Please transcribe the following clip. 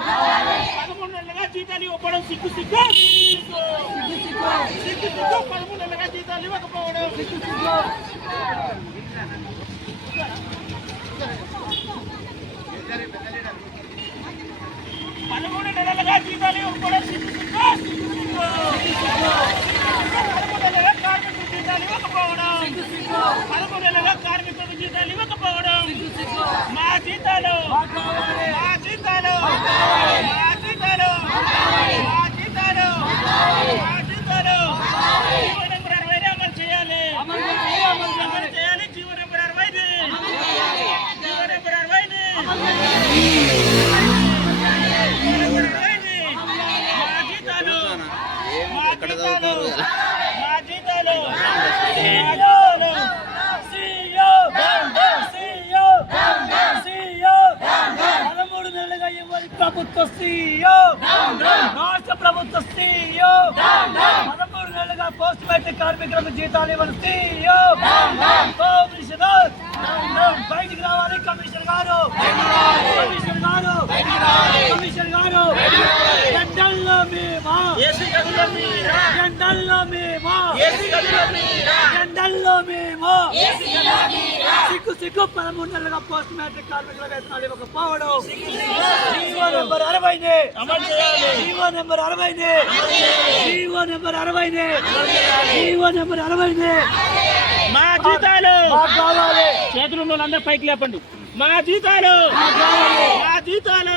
13 నెలలుగా జీతాలు ఇవ్వకపోవడం సిగ్గు సిగ్గు సిగ్గు సిగ్గు 13 నెలలుగా జీతాలు ఇవ్వకపోవడం 13 నెలలుగా జీతాలు ఇవ్వకపోవడం సిగ్గు సిగ్గు 13 నెలలుగా కార్మికుల జీతాలు ఇవ్వకపోవడం 13 నెలలుగా కార్మికులకు జీతాలు ఇవ్వకపోవడం మా జీతాలు మా జీతాలు మా జీతాలు మా జీతాలు మా జీతాలు జీవో నెంబర్ 60 అమలు చేయాలి అమలు చేయాలి జీవో నెంబర్ 60 జీవో నెంబర్ 60 మా జీతాలు మా జీతాలు మా జీతాలు ప్రభుత్వ సీఈఓ రాష్ట్ర ప్రభుత్వ సీఈఓ 13 నెలలుగా పోస్ట్ మ్యాట్రిక్ కార్మికులకు జీతాలు ఇవ్వని సీఈఓ కమిషనర్ బయటికి రావాలి కమిషనర్ గారు కమిషనర్ గారు కమిషనర్ గారు ఎండల్లో మేమా ఎండల్లో మేమా ఎండల్లో మేమా సిగ్గు సిగ్గు 13 నెలలుగా పోస్ట్ మ్యాట్రిక్ కార్మికుల వేతనాలు ఇవ్వకపోవడం జీవో నెంబర్ 60 అమలు చేయాలి GO number 60 GO number 60 GO number 60 మా జీతాలు కావాలి చేతులు అందరూ పైకి లేపండి మా జీతాలు మా జీతాలు